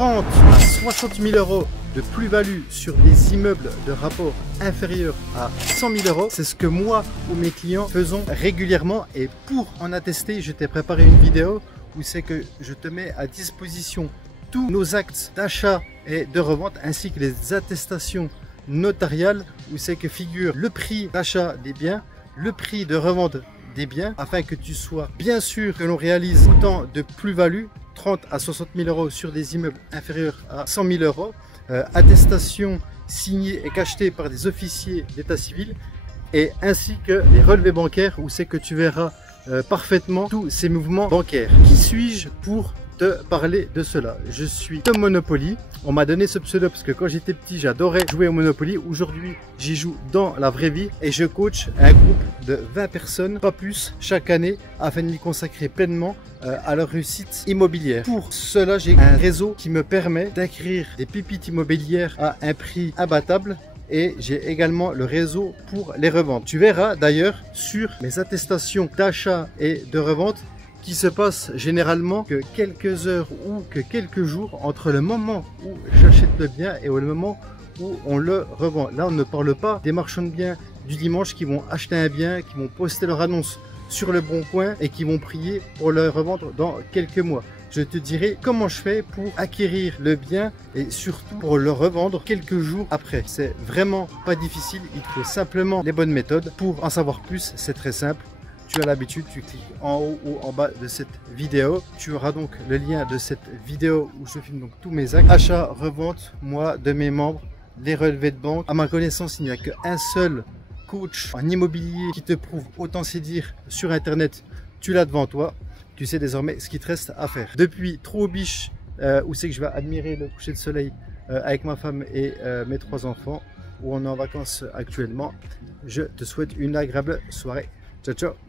30 à 60 000 euros de plus-value sur des immeubles de rapport inférieur à 100 000 euros. C'est ce que moi ou mes clients faisons régulièrement, et pour en attester, je t'ai préparé une vidéo où c'est que je te mets à disposition tous nos actes d'achat et de revente ainsi que les attestations notariales où c'est que figure le prix d'achat des biens, le prix de revente des biens, afin que tu sois bien sûr que l'on réalise autant de plus-value, 30 à 60 000 euros sur des immeubles inférieurs à 100 000 euros, attestation signée et cachetée par des officiers d'état civil, et ainsi que les relevés bancaires où c'est que tu verras parfaitement tous ces mouvements bancaires. Qui suis-je pour te parler de cela? Je suis Tom Monopoly. On m'a donné ce pseudo parce que quand j'étais petit, j'adorais jouer au Monopoly. Aujourd'hui, j'y joue dans la vraie vie et je coach un groupe de 20 personnes, pas plus, chaque année, afin de m'y consacrer pleinement à leur réussite immobilière. Pour cela, j'ai un réseau qui me permet d'acquérir des pépites immobilières à un prix imbattable. Et j'ai également le réseau pour les reventes. Tu verras d'ailleurs sur mes attestations d'achat et de revente qui se passe généralement que quelques heures ou que quelques jours entre le moment où j'achète le bien et le moment où on le revend. Là, on ne parle pas des marchands de biens du dimanche qui vont acheter un bien, qui vont poster leur annonce sur le bon coin et qui vont prier pour le revendre dans quelques mois. Je te dirai comment je fais pour acquérir le bien et surtout pour le revendre quelques jours après. C'est vraiment pas difficile, il te faut simplement les bonnes méthodes. Pour en savoir plus, c'est très simple. Tu as l'habitude, tu cliques en haut ou en bas de cette vidéo. Tu auras donc le lien de cette vidéo où je filme donc tous mes actes. Achat, revente, moi, de mes membres, les relevés de banque. À ma connaissance, il n'y a qu'un seul coach en immobilier qui te prouve autant c'est dire sur internet. Tu l'as devant toi. Tu sais désormais ce qu'il te reste à faire. Depuis Troubiche, où c'est que je vais admirer le coucher de soleil avec ma femme et mes 3 enfants, où on est en vacances actuellement, je te souhaite une agréable soirée. Ciao, ciao!